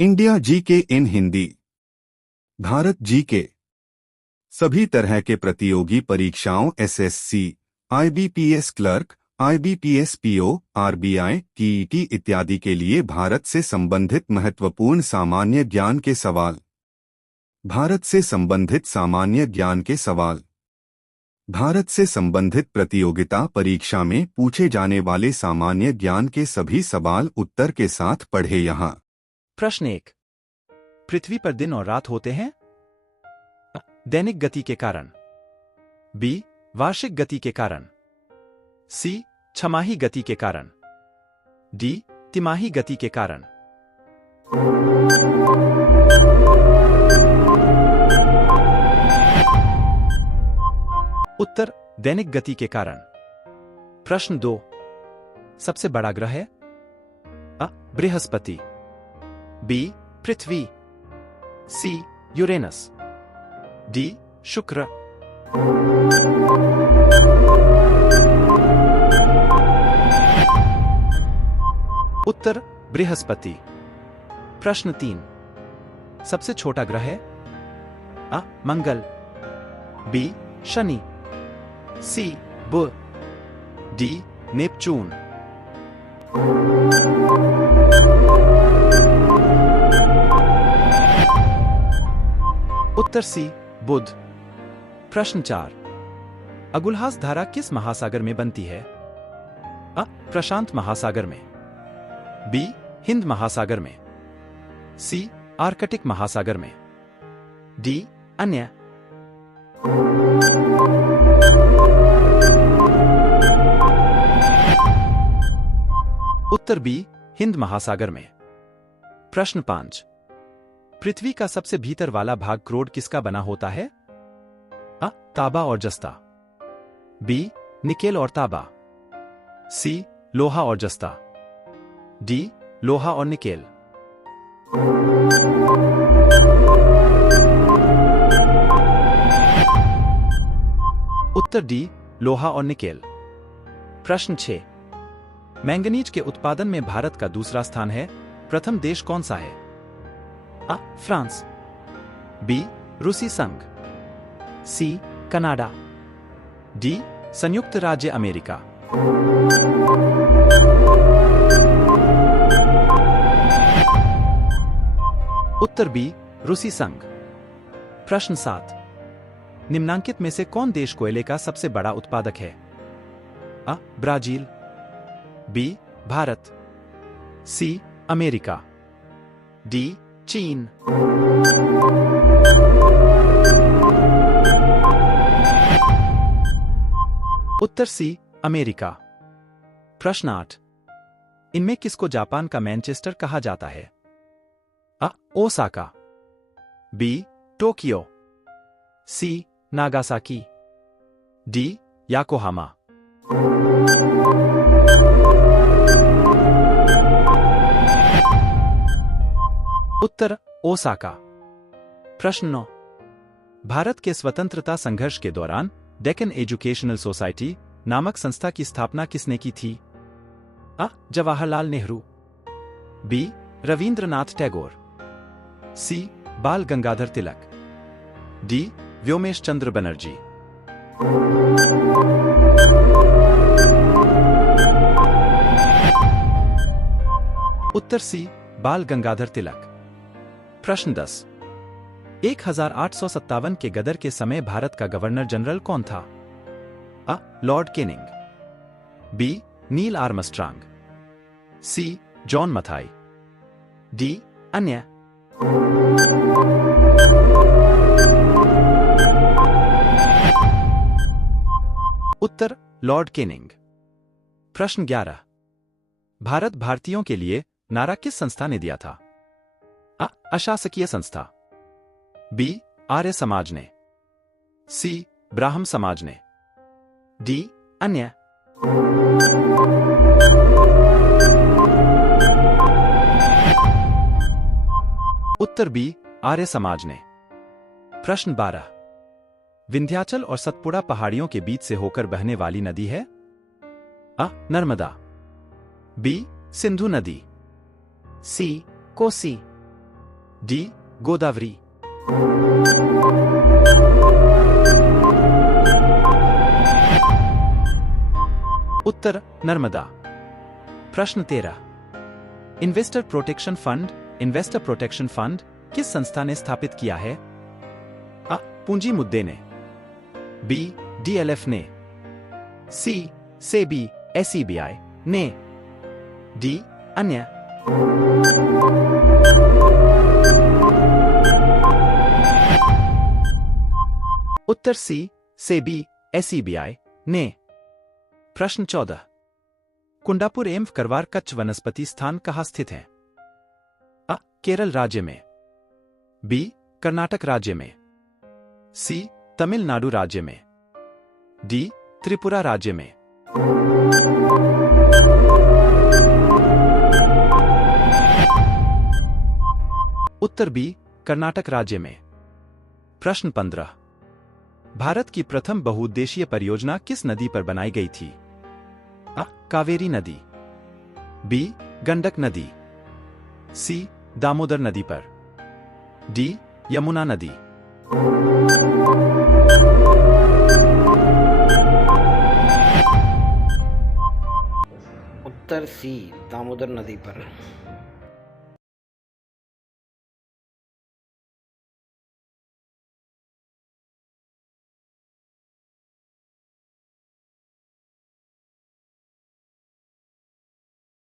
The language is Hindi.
इंडिया जीके इन हिंदी। भारत जीके सभी तरह के प्रतियोगी परीक्षाओं SSC, IBPS clerk, IBPS PO, RBI, TET इत्यादि के लिए भारत से संबंधित महत्वपूर्ण सामान्य ज्ञान के सवाल। भारत से संबंधित सामान्य ज्ञान के सवाल। भारत से संबंधित प्रतियोगिता परीक्षा में पूछे जाने वाले सामान्य ज्ञान के सभी सवाल उत्तर के साथ पढ़े यहाँ। प्रश्न 1। पृथ्वी पर दिन और रात होते हैं? दैनिक गति के कारण। बी, वार्षिक गति के कारण। सी, छमाही गति के कारण। डी, तिमाही गति के कारण। उत्तर, दैनिक गति के कारण। प्रश्न 2। सबसे बड़ा ग्रह है? अ, बृहस्पति। बी, पृथ्वी। C, Uranus. डी, शुक्र। उत्तर, बृहस्पति। प्रश्न 3। सबसे छोटा ग्रह है? अ, मंगल। बी, शनि। सी, बुध। D, Neptune. उत्तर सी, बुध। प्रश्न 4। अगुलहास धारा किस महासागर में बनती है? अ, प्रशांत महासागर में। बी, हिंद महासागर में। सी, आर्कटिक महासागर में। डी, अन्य। उत्तर बी, हिंद महासागर में। प्रश्न 5। पृथ्वी का सबसे भीतर वाला भाग क्रोड किसका बना होता है? अ, तांबा और जस्ता। बी, निकेल और तांबा। सी, लोहा और जस्ता। डी, लोहा और निकेल। उत्तर डी, लोहा और निकेल। प्रश्न 6। मैंगनीज के उत्पादन में भारत का दूसरा स्थान है। प्रथम देश कौन सा है? अ, फ्रांस। बी, रूसी संघ। सी, कनाडा। डी, संयुक्त राज्य अमेरिका। उत्तर बी, रूसी संघ। प्रश्न 7। निम्नांकित में से कौन देश कोयले का सबसे बड़ा उत्पादक है? अ, ब्राजील। बी, भारत। सी, अमेरिका। डी, चीन। उत्तर सी, अमेरिका। प्रश्न 8। इनमें किसको जापान का मैनचेस्टर कहा जाता है? अ, Osaka. B, Tokyo. C, Nagasaki. D, Yokohama. उत्तर, ओसाका। प्रश्न 9। भारत के स्वतंत्रता संघर्ष के दौरान डेक्कन एजुकेशनल सोसाइटी नामक संस्था की स्थापना किसने की थी? अ, जवाहरलाल नेहरू। बी, रविंद्रनाथ टैगोर। सी, बाल गंगाधर तिलक। डी, व्योमेश चंद्र बनर्जी। उत्तर सी, बाल गंगाधर तिलक। प्रश्न 10। 1857 के गदर के समय भारत का गवर्नर जनरल कौन था? अ, Lord Canning. B, Neil Armstrong. C, John Mathai. D, अन्य। उत्तर, लॉर्ड केनिंग। प्रश्न 11। भारत भारतीयों के लिए नारा किस संस्था ने दिया था? अ, अशासकीय संस्था। बी, आर्य समाज ने। सी, ब्राह्म समाज ने। डी, अन्य। उत्तर बी, आर्य समाज ने। प्रश्न 12। विंध्याचल और सतपुड़ा पहाड़ियों के बीच से होकर बहने वाली नदी है? अ, नर्मदा। बी, सिंधु नदी। सी, कोसी। डी गोदावरी। उत्तर नर्मदा। प्रश्न 13। इन्वेस्टर प्रोटेक्शन फंड किस संस्था ने स्थापित किया है? अ पूंजी मुद्दे ने, बी डीएलएफ ने, सी सेबी एसईबीआई ने, डी अन्य। उत्तर सी सेबी एसईबीआई ने। प्रश्न 14। कुंडापुर एवं करवार कच्छ वनस्पति स्थान कहाँ स्थित है? अ केरल राज्य में, बी कर्नाटक राज्य में, सी तमिलनाडु राज्य में, डी त्रिपुरा राज्य में। उत्तर बी कर्नाटक राज्य में। प्रश्न 15। भारत की प्रथम बहुउद्देशीय परियोजना किस नदी पर बनाई गई थी? अ कावेरी नदी, बी गंडक नदी, सी दामोदर नदी पर, डी यमुना नदी। उत्तर सी दामोदर नदी पर।